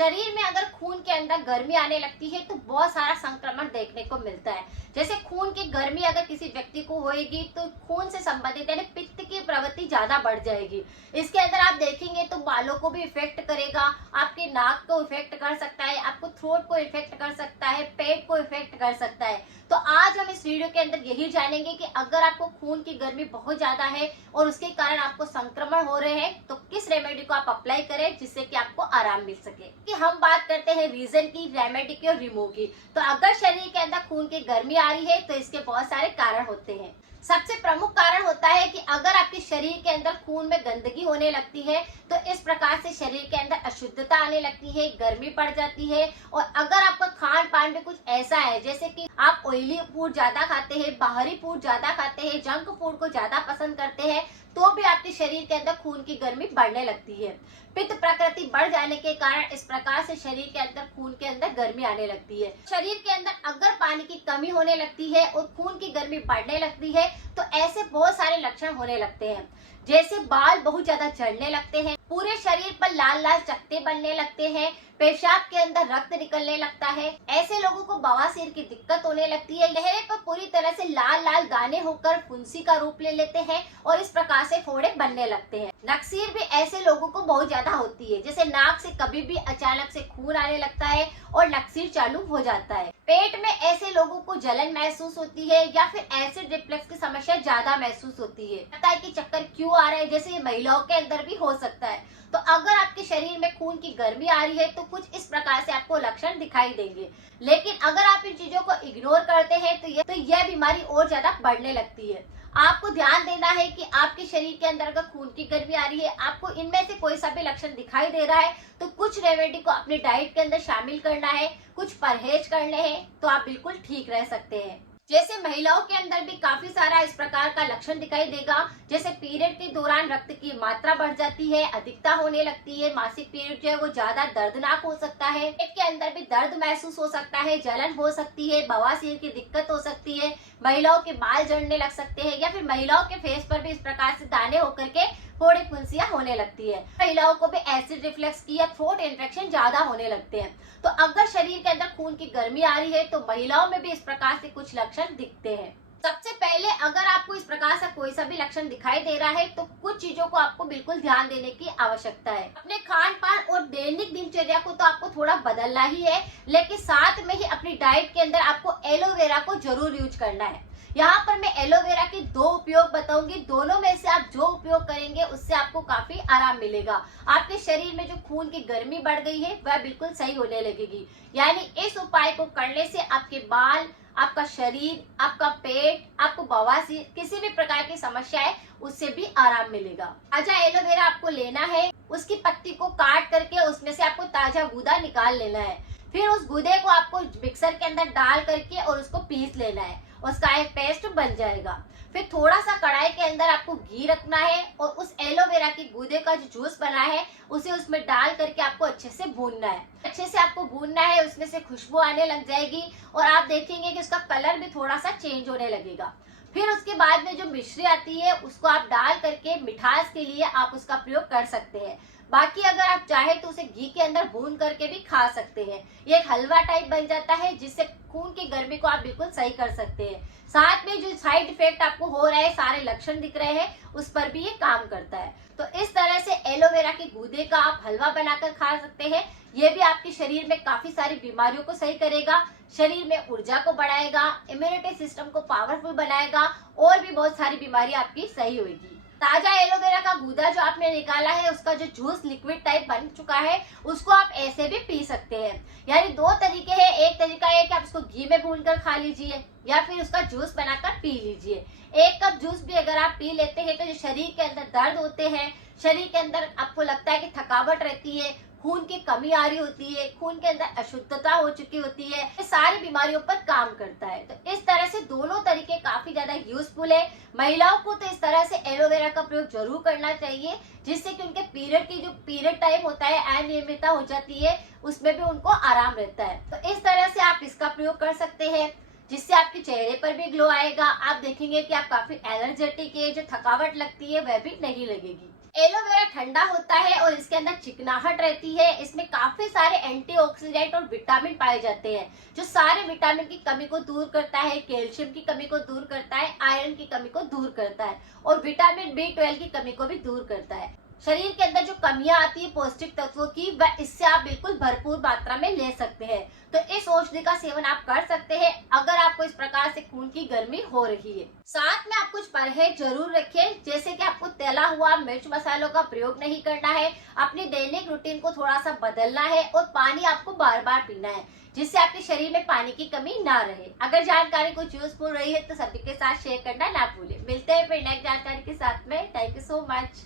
शरीर में अगर खून के अंदर गर्मी आने लगती है तो बहुत सारा संक्रमण देखने को मिलता है। जैसे खून की गर्मी अगर किसी व्यक्ति को होएगी तो खून से संबंधित यानी पित्त की प्रवृत्ति ज्यादा बढ़ जाएगी। इसके अंदर आप देखेंगे तो बालों को भी इफेक्ट करेगा, आपके नाक को इफेक्ट कर सकता है, आपको थ्रोट को इफेक्ट कर सकता है, पेट को इफेक्ट कर सकता है। तो आज हम इस वीडियो के अंदर यही जानेंगे कि अगर आपको खून की गर्मी बहुत ज्यादा है और उसके कारण आपको संक्रमण हो रहे हैं तो किस रेमेडी को आप अप्लाई करें जिससे कि आपको आराम मिल सके। कि हम बात करते हैं रीजन की, रेमेडी की और रिमूव की। तो अगर शरीर के अंदर खून की गर्मी आ रही है तो इसके बहुत सारे कारण होते हैं। सबसे प्रमुख कारण होता है कि अगर आपके शरीर के अंदर खून में गंदगी होने लगती है तो इस प्रकार से शरीर के अंदर अशुद्धता आने लगती है, गर्मी पड़ जाती है। और अगर आपका खान पान में कुछ ऐसा है जैसे कि आप ऑयली फूड ज्यादा खाते हैं, बाहरी फूड ज्यादा खाते हैं, जंक फूड को ज्यादा पसंद करते हैं तो भी आपके शरीर के अंदर खून की गर्मी बढ़ने लगती है। पित्त प्रकृति बढ़ जाने के कारण इस प्रकार से शरीर के अंदर खून के अंदर गर्मी आने लगती है। शरीर के अंदर अगर पानी की कमी होने लगती है और खून की गर्मी बढ़ने लगती है तो ऐसे बहुत सारे लक्षण होने लगते हैं। जैसे बाल बहुत ज्यादा झड़ने लगते हैं, पूरे शरीर पर लाल लाल चकत्ते बनने लगते हैं, पेशाब के अंदर रक्त निकलने लगता है। ऐसे लोगों को बवासीर की दिक्कत होने लगती है, चेहरे पर पूरी तरह से लाल लाल दाने होकर फुंसी का रूप ले लेते हैं और इस प्रकार से फोड़े बनने लगते हैं। नक्सीर भी ऐसे लोगों को बहुत ज्यादा होती है, जैसे नाक से कभी भी अचानक से खून आने लगता है और नक्सीर चालू हो जाता है। पेट में ऐसे लोगों को जलन महसूस होती है या फिर एसिड रिफ्लक्स की समस्या ज्यादा महसूस होती है। पता है कि चक्कर क्यों आ रहा है, जैसे महिलाओं के अंदर भी हो सकता है। तो अगर आपके शरीर में खून की गर्मी आ रही है तो कुछ इस प्रकार से आपको लक्षण दिखाई देंगे। लेकिन अगर आप इन चीजों को इग्नोर करते हैं तो यह बीमारी और ज्यादा बढ़ने लगती है। आपको ध्यान देना है कि आपके शरीर के अंदर अगर खून की गर्मी आ रही है, आपको इनमें से कोई सा भी लक्षण दिखाई दे रहा है तो कुछ रेमेडी को अपनी डाइट के अंदर शामिल करना है, कुछ परहेज करने हैं तो आप बिल्कुल ठीक रह सकते हैं। जैसे महिलाओं के अंदर भी काफी सारा इस प्रकार का लक्षण दिखाई देगा, जैसे पीरियड के दौरान रक्त की मात्रा बढ़ जाती है, अधिकता होने लगती है, मासिक पीरियड जो है वो ज्यादा दर्दनाक हो सकता है, पेट के अंदर भी दर्द महसूस हो सकता है, जलन हो सकती है, बवासीर की दिक्कत हो सकती है, महिलाओं के बाल झड़ने लग सकते हैं या फिर महिलाओं के फेस पर भी इस प्रकार से दाने होकर के फोड़े फुंसियां होने लगती है। महिलाओं को भी एसिड रिफ्लक्स की या थ्रोट इन्फेक्शन ज्यादा होने लगते हैं। तो अगर शरीर के अंदर खून की गर्मी आ रही है तो महिलाओं में भी इस प्रकार से कुछ लक्षण दिखते हैं। सबसे पहले अगर आपको इस प्रकार से कोई सा भी लक्षण दिखाई दे रहा है तो कुछ चीजों को आपको बिल्कुल ध्यान देने की आवश्यकता है। अपने खान पान और दैनिक दिनचर्या को तो आपको थोड़ा बदलना ही है, लेकिन साथ में ही अपनी डाइट के अंदर आपको एलोवेरा को जरूर यूज करना है। यहाँ पर मैं एलोवेरा के दो उपयोग बताऊंगी, दोनों में से आप जो उपयोग करेंगे उससे आपको काफी आराम मिलेगा। आपके शरीर में जो खून की गर्मी बढ़ गई है वह बिल्कुल सही होने लगेगी। यानी इस उपाय को करने से आपके बाल, आपका शरीर, आपका पेट, आपको बवासीर, किसी भी प्रकार की समस्या है उससे भी आराम मिलेगा। ताजा एलोवेरा आपको लेना है, उसकी पत्ती को काट करके उसमें से आपको ताजा गूदा निकाल लेना है। फिर उस गूदे को आपको मिक्सर के अंदर डाल करके और उसको पीस लेना है, उसका एक पेस्ट बन जाएगा। फिर थोड़ा सा कढ़ाई के अंदर आपको घी रखना है और उस एलोवेरा के गूदे का जो जूस बना है उसे उसमें डाल करके आपको अच्छे से भूनना है। अच्छे से आपको भूनना है, उसमें से खुशबू आने लग जाएगी और आप देखेंगे कि उसका कलर भी थोड़ा सा चेंज होने लगेगा। फिर उसके बाद में जो मिश्री आती है उसको आप डाल करके मिठास के लिए आप उसका प्रयोग कर सकते हैं। बाकी अगर आप चाहे तो उसे घी के अंदर भून करके भी खा सकते हैं। ये एक हलवा टाइप बन जाता है जिससे खून की गर्मी को आप बिल्कुल सही कर सकते हैं। साथ में जो साइड इफेक्ट आपको हो रहा है, सारे लक्षण दिख रहे हैं, उस पर भी ये काम करता है। तो इस तरह से एलोवेरा के गूदे का आप हलवा बनाकर खा सकते हैं। ये भी आपके शरीर में काफी सारी बीमारियों को सही करेगा, शरीर में ऊर्जा को बढ़ाएगा, इम्यूनिटी सिस्टम को पावरफुल बनाएगा और भी बहुत सारी बीमारी आपकी सही होगी। ताजा एलोवेरा का गूदा जो आपने निकाला है उसका जो जूस लिक्विड टाइप बन चुका है उसको आप ऐसे भी पी सकते हैं। यानी दो तरीके हैं, एक तरीका है कि आप उसको घी में भूनकर खा लीजिए या फिर उसका जूस बनाकर पी लीजिए। एक कप जूस भी अगर आप पी लेते हैं तो जो शरीर के अंदर दर्द होते हैं, शरीर के अंदर आपको लगता है कि थकावट रहती है, खून की कमी आ रही होती है, खून के अंदर अशुद्धता हो चुकी होती है, ये सारी बीमारियों पर काम करता है। तो इस तरह से दोनों तरीके काफी ज्यादा यूजफुल है। महिलाओं को तो इस तरह से एलोवेरा का प्रयोग जरूर करना चाहिए जिससे कि उनके पीरियड की जो पीरियड टाइम होता है, अनियमितता हो जाती है, उसमें भी उनको आराम रहता है। तो इस तरह से आप इसका प्रयोग कर सकते हैं जिससे आपके चेहरे पर भी ग्लो आएगा। आप देखेंगे कि आप काफी एनर्जेटिक है, जो थकावट लगती है वह भी नहीं लगेगी। एलोवेरा ठंडा होता है और इसके अंदर चिकनाहट रहती है। इसमें काफी सारे एंटीऑक्सीडेंट और विटामिन पाए जाते हैं, जो सारे विटामिन की कमी को दूर करता है, कैल्शियम की कमी को दूर करता है, आयरन की कमी को दूर करता है और विटामिन B12 की कमी को भी दूर करता है। शरीर के अंदर जो कमियां आती है पौष्टिक तत्वों की, वह इससे आप बिल्कुल भरपूर मात्रा में ले सकते हैं। तो इस औषधि का सेवन आप कर सकते हैं अगर आपको इस प्रकार से खून की गर्मी हो रही है। साथ में आप कुछ परहेज जरूर रखें, जैसे कि आपको तला हुआ मिर्च मसालों का प्रयोग नहीं करना है, अपनी दैनिक रूटीन को थोड़ा सा बदलना है और पानी आपको बार बार पीना है, जिससे आपके शरीर में पानी की कमी ना रहे। अगर जानकारी कुछ यूजफुल रही है तो सभी के साथ शेयर करना ना भूलें। मिलते हैं फिर नेक्स्ट जानकारी के साथ में। Thank you so much.